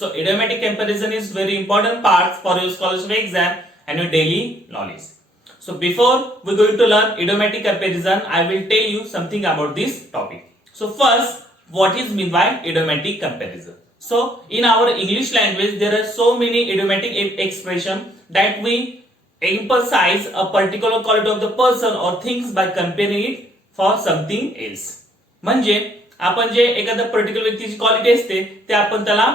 So idiomatic comparison is very important part for your scholarship exam and your daily knowledge. So before we going to learn idiomatic comparison, I will tell you something about this topic. So first, what is mean by idiomatic comparison? So in our English language, there are so many idiomatic expression that we emphasize a particular quality of the person or things by comparing it for something else. म्हणजे आपण जे एखाद्या particular व्यक्तीची quality असते ते आपण त्याला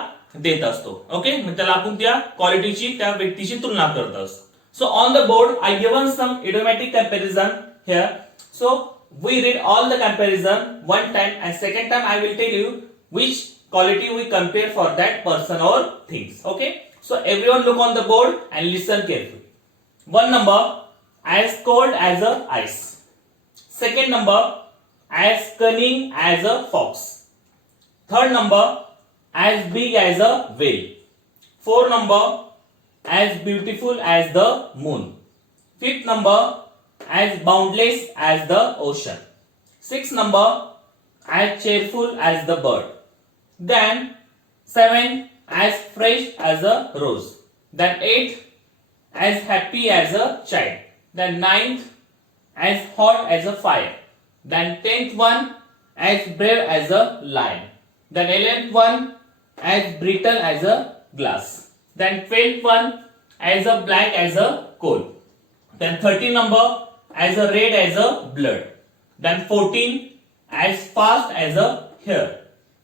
देत असतो. ओके, मग त्याला आपण त्या क्वालिटीची त्या व्यक्तीची तुलना करत असतो. So on the board I given some idiomatic comparison here. So we read all the comparison one time and second time I will tell you which quality we compare for that person or things. Okay, so everyone look on the board and listen carefully. One number, as cold as a ice. Second number, as cunning as a fox. Third number, as big as a whale. Fourth number, as beautiful as the moon. Fifth number, as boundless as the ocean. Sixth number, as cheerful as the bird. Then 7, as fresh as a rose. Then 8, as happy as a child. Then 9th, as hot as a fire. Then 10th one, as brave as a lion. Then 11th one, as brittle as a glass. Then 12th one, as a black as a coal. Then 13th number, as a red as a blood. Then 14, as fast as a hair.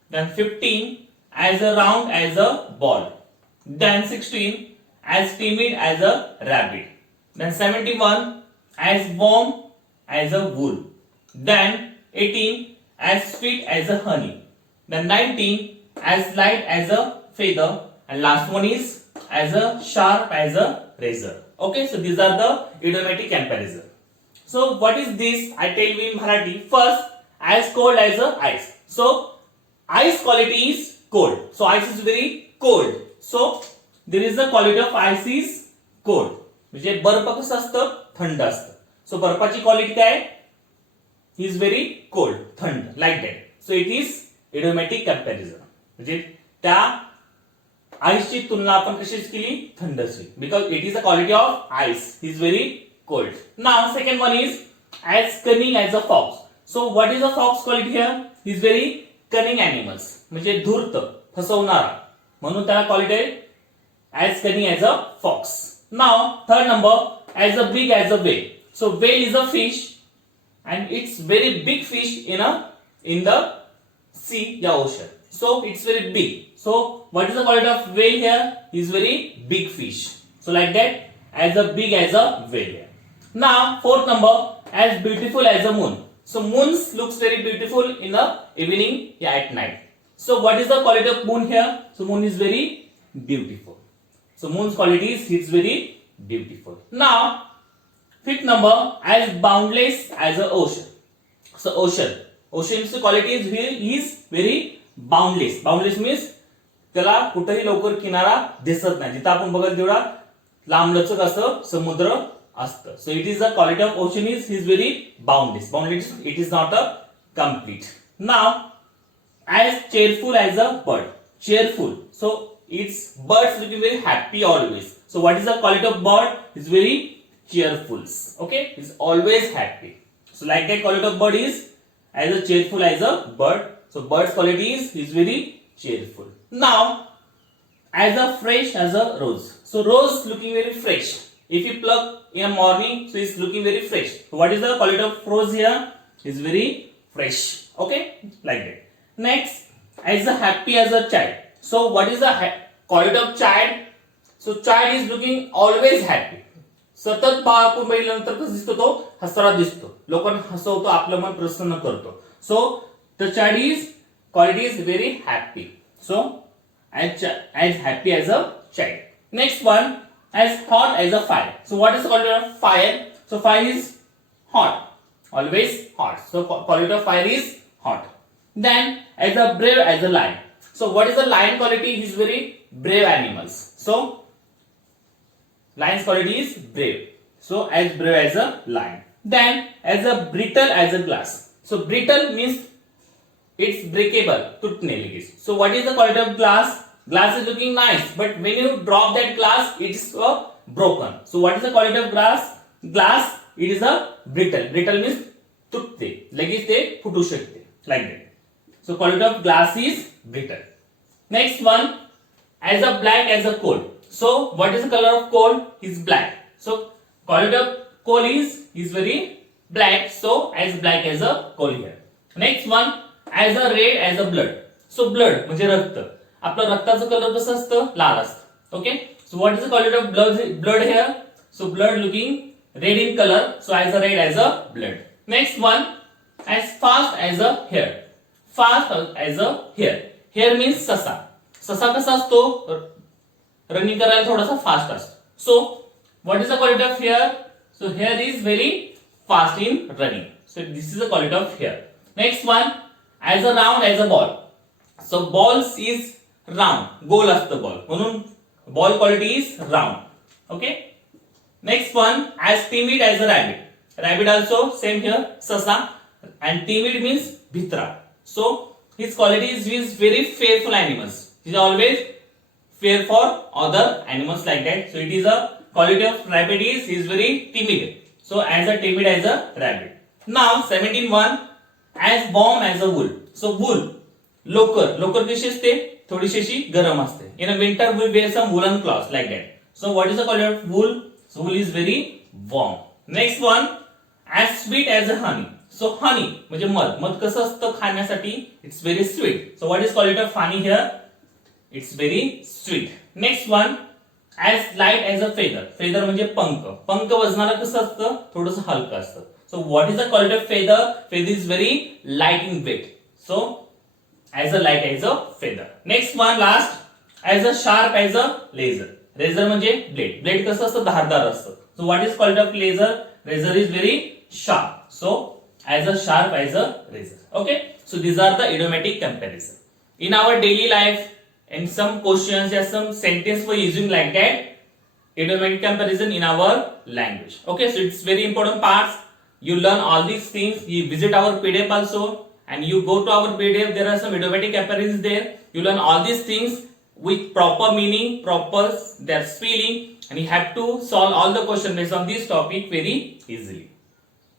Then 15, as a round as a ball. Then 16, as timid as a rabbit. Then 71, as warm as a wool. Then 18, as sweet as a honey. Then 19, as light as a feather. And last one is as a sharp as a razor. Okay, so these are the idiomatic comparison. So what is this? I tell you in Marathi. First, as cold as a ice. So ice quality is cold. So ice is very cold. So there is a quality of ice is cold. म्हणजे बर्फ कसं असतं? थंड असतं. So बर्फाची quality काय? He is very cold, थंड, like that. So it is idiomatic comparison. म्हणजे त्या आईसची तुलना आपण कशीच केली? थंडशी. Because it is a quality of ice. He is very cold. Now second one is as cunning as a fox. So what is a fox quality here? He is very cunning animals. म्हणजे धूर्त, फसवणारा. म्हणून त्याला quality आहे as cunning as a fox. Now third number, as a big as a whale. So whale is a fish and it's very big fish in the sea, the ocean. So it's very big. So what is the quality of whale here? Is very big fish. So like that, as a big as a whale. Now fourth number, as beautiful as a moon. So moon looks very beautiful in the evening, yeah, at night. So what is the quality of moon here? So moon is very beautiful. So moon's qualities is very beautiful. Now fifth number, as boundless as a ocean. So ocean's qualities here is very boundless. Boundless means त्याला कुठेही लवकर किनारा दिसत नाही. जिथे आपण बघत तेवढा लांबलचक असं समुद्र असतं. So it is the quality of ocean is very boundless. Boundless, it is not a complete. Now as cheerful as a bird. Cheerful. So its birds looking very happy always. So what is the quality of bird? Is very cheerful. Okay, is always happy. So like that quality of bird is as a cheerful as a bird. So bird's quality is very cheerful. Now as a fresh as a rose. So rose looking very fresh. If you pluck in a morning, so it's looking very fresh. So what is the quality of rose here? Is very fresh. Okay, like that. Next, as a happy as a child. So what is the quality of child? So child is looking always happy. सतत बाळ आपण बघितल्यानंतर कसं दिसतो? तो हसरा दिसतो. लोकांना हसवतो, आपलं मन प्रसन्न करतो. So the child is quality is very happy. So as happy as a child. Next one, as hot as a fire. So what is the quality of fire? So fire is hot, always hot. So quality of fire is hot. Then as a brave as a lion. So what is the lion quality? He is very brave animals. So lion's quality is brave. So as brave as a lion. Then as a brittle as a glass. So brittle means it's breakable, तुटणे लगेच. So what is the quality of glass? Glass is looking nice, but when you drop that glass, it's broken. So what is the quality of glass? Glass, it is a brittle. Brittle means तुटते, लगेच ते फुटू शकते, like that. So quality of glass is brittle. Next one, as a black as a coal. So what is the color of coal? Is black. So quality of coal is very black. So as black as a coal here. Next one, as a red as a blood. So blood म्हणजे रक्त. आपलं रक्ताचं colour कसं असतं? लाल असतं. Okay. So what is the quality of blood here? So blood looking red in color. So as a red as a blood. Next one, as fast as a hair. Fast as a hair. Hair means ससा. ससा कसा असतो? Running करायला थोडासा fast असतो. So what is the quality of hair? So hair is very fast in running. So this is the quality of hair. Next one, as a round as a ball. So balls is round. गोल असतं ball. म्हणून ball quality is round. Okay. Next one, as timid as a rabbit. Rabbit also same here, sasa. And timid means bhitra. So his quality is very fearful animals. He is always fear for other animals like that. So it is a quality of rabbit is he is very timid. So as a timid as a rabbit. Now 17.1, as warm as a wool. So wool, लोकर कशी असते? थोडीशी अशी गरम असते. In a winter we wear some woolen cloths like that. So what is the quality of wool? So wool is very warm. Next one, as sweet as a honey. So honey म्हणजे मध कसं असतं खाण्यासाठी? It's very sweet. So what is quality of honey here? It's very sweet. Next one, as light as a feather. Feather म्हणजे पंख वजनाला कसं असतं? थोडंसं हलकं असतं. So what is the quality of feather? Feather is very light in weight. So as a light as a feather. Next one, last, as a sharp as a razor. Razor म्हणजे blade कसं असतं? धारदार असतं. So what is quality of razor? Razor is very sharp. So as a sharp as a razor. Okay. So these are the idiomatic comparison. In our daily life, in some questions or some sentence we're using like that, idiomatic comparison in our language. Okay. So it's very important parts. You learn all these things. You visit our PDF also, and you go to our PDF. There are some idiomatic comparisons there. You learn all these things with proper meaning, proper their spelling, and you have to solve all the questions based on this topic very easily.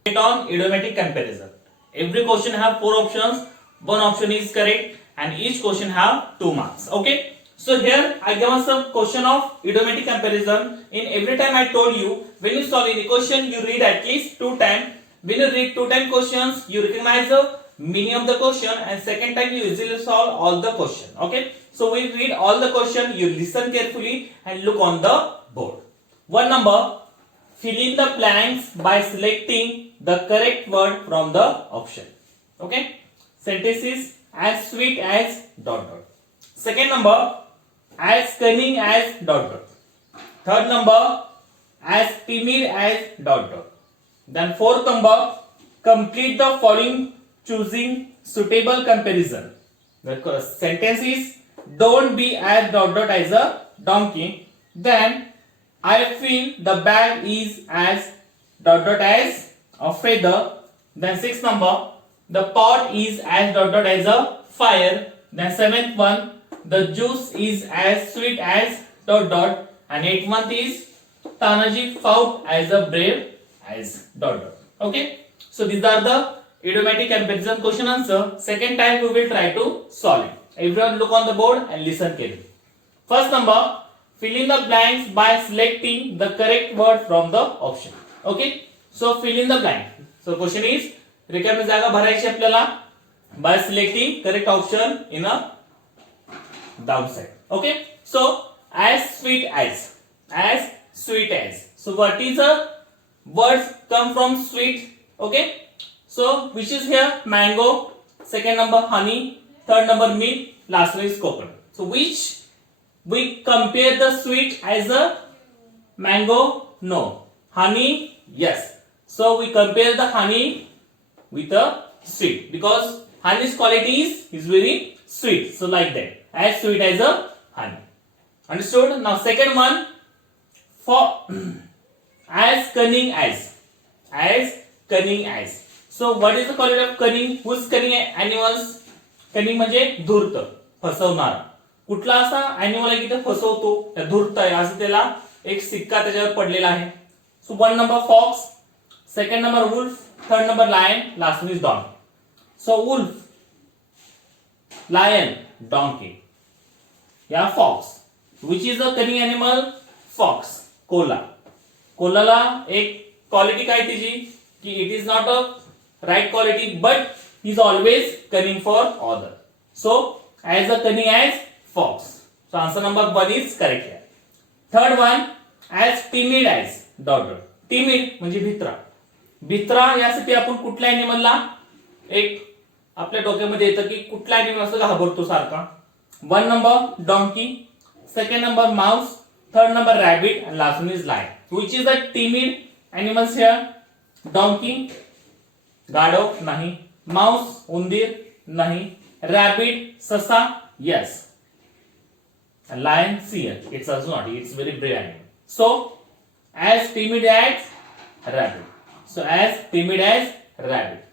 Get on idiomatic comparison. Every question have 4 options. One option is correct, and each question have 2 marks. Okay. So here I give us some question of idiomatic comparison. In every time I told you, when you solve any question, you read at least 2 times. When you read 2 times questions, you recognize the meaning of the question, and second time you easily solve all the question. Okay. So we read all the question, you listen carefully and look on the board. 1 number, fill in the blanks by selecting the correct word from the option. Okay. Sentence is as sweet as ... Second number, as cunning as ... Third number, as timid as ... Then fourth number, complete the following choosing suitable comparison. The sentence is, don't be as ... as a donkey. Then I feel the bag is as ... as a feather. Then sixth number, the pot is as ... as a fire. Then seventh one, the juice is as sweet as ... and eighth one is, Tanaji fought as a brave as ... Okay. So these are the idiomatic comparison question answer. Second time we will try to solve it. Everyone look on the board and listen carefully. First number, fill in the blanks by selecting the correct word from the option. Okay. So fill in the blank. So question is, रिकामी जागा भरायची आपल्याला by selecting correct option in a downside. Okay. So as sweet as sweet as. So what is the words come from sweet? Okay. So which is here? Mango. Second number honey. Third number milk. Last one is coconut. So which we compare the sweet as a mango? No. Honey? Yes. So we compare the honey with the sweet because honey's quality is very sweet. So like that. As sweet as a honey. Understood? Now second one, for as cunning as. As cunning as. So what is the quality of cunning? Who's cunning animals? Cunning म्हणजे धूर्त, फसवणार. कुठला असा animal आहे की ते फसवतो, त्या धूर्त आहे, असं त्याला एक सिक्का त्याच्यावर पडलेला आहे. So 1 number fox, second number wolf, third number lion, last one is don. So wolf, lion, donkey या fox. Which is a cunning animal? Fox, कोल्हा. कोल्हाला एक क्वालिटी काय तिची की it is not a right quality but he is always cunning for other. So as a cunning as fox. So answer number 1 is correct here. Third one, as timid as daughter. Timid म्हणजे भित्रा. भित्रा यासाठी आपण कुठल्या ॲनिमलला एक आपल्या डोक्यामध्ये येतं की कुठला ॲनिमल असं घाबरतो सारखा. 1 number donkey, second number mouse, third number rabbit and last one is lion. Which is the timid animals here? डॉन्की गाढव नाही, माउस उंदीर नाही, rabbit ससा yes, and lion seal. It's also not, it's very brave animal. So as timid as rabbit. So as timid as rabbit.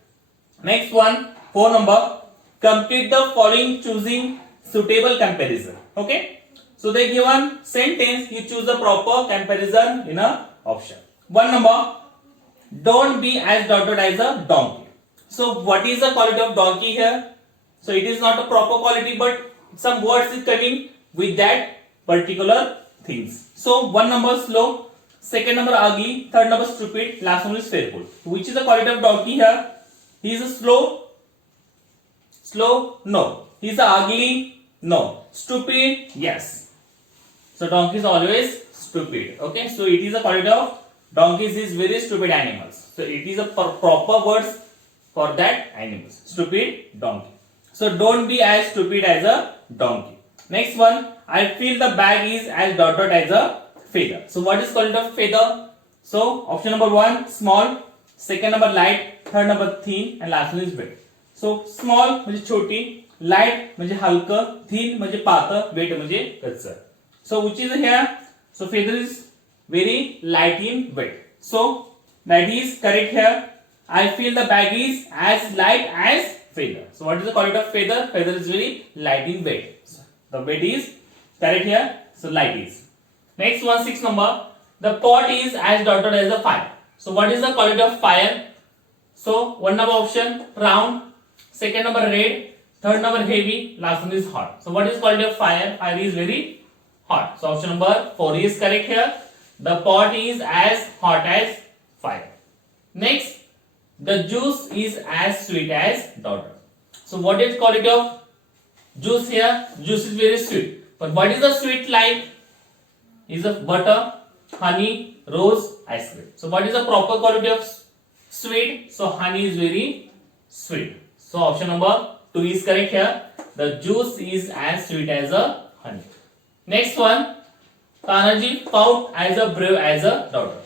Next one, 4 number, complete the following choosing suitable comparison. Okay, so they given sentence, you choose the proper comparison in a option. 1 number, don't be as dotted as a donkey. So what is the quality of donkey here? So it is not a proper quality but some words is coming with that particular things. So 1 number slow, second number ugly, third number stupid, last one is fearful. Which is the quality of donkey here? He is a slow? No. He is ugly? No. Stupid? Yes. So donkey is always stupid. Okay, so it is a quality of donkeys is very stupid animals. So it is a proper words for that animals. Stupid donkey. So don't be as stupid as a donkey. Next one, I feel the bag is as dotted as a feather. So what is called a feather? So option number 1 small, second number light, third number thin and last one is big. So small म्हणजे छोटी, light म्हणजे हलकं, thin म्हणजे पातळ, weight म्हणजे कच्चं. So which is here? So feather is very light in weight. So that is correct here. I feel the bag is as light as feather. So what is the quality of feather? Feather is very light in weight. So the weight is correct here. So light is. Next one, 6 number. The pot is as dotted as a fire. So what is the quality of fire? So 1 number option round, second number red, third number heavy, last one is hot. So what is quality of fire? Fire is very hot. So option number 4 is correct here. The pot is as hot as fire. Next, the juice is as sweet as daughter. So what is quality of juice here? Juice is very sweet. But what is the sweet like? Is of butter, honey, rose, ice cream. So what is the proper quality of sweet? So honey is very sweet. So option number 2 is correct here. The juice is as sweet as a honey. Next one, Tanaji fought as a brave as a daughter.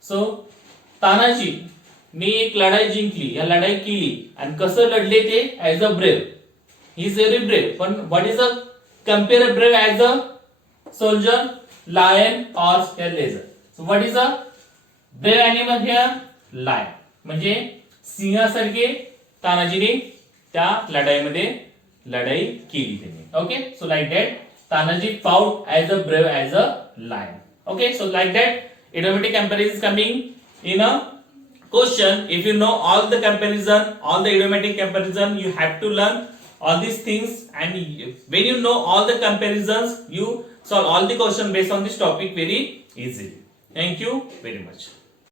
So Tanaji मी एक लढाई जिंकली, या लढाई केली आणि कसं लढले ते as a brave. He is very brave. पण what is a compare brave as a soldier, lion और लेझर. So what is a brave animal here? Lion. म्हणजे सिंहासारखे तानाजीने त्या लढाईमध्ये लढाई केली त्यांनी. Okay, so like that Tanaji fought as a brave as a lion. Okay, so like that idiomatic comparison is coming in a question. If you know all the comparison, all the idiomatic comparison, you have to learn all these things, and when you know all the comparisons, you solve all the question based on this topic very easily. Thank you very much.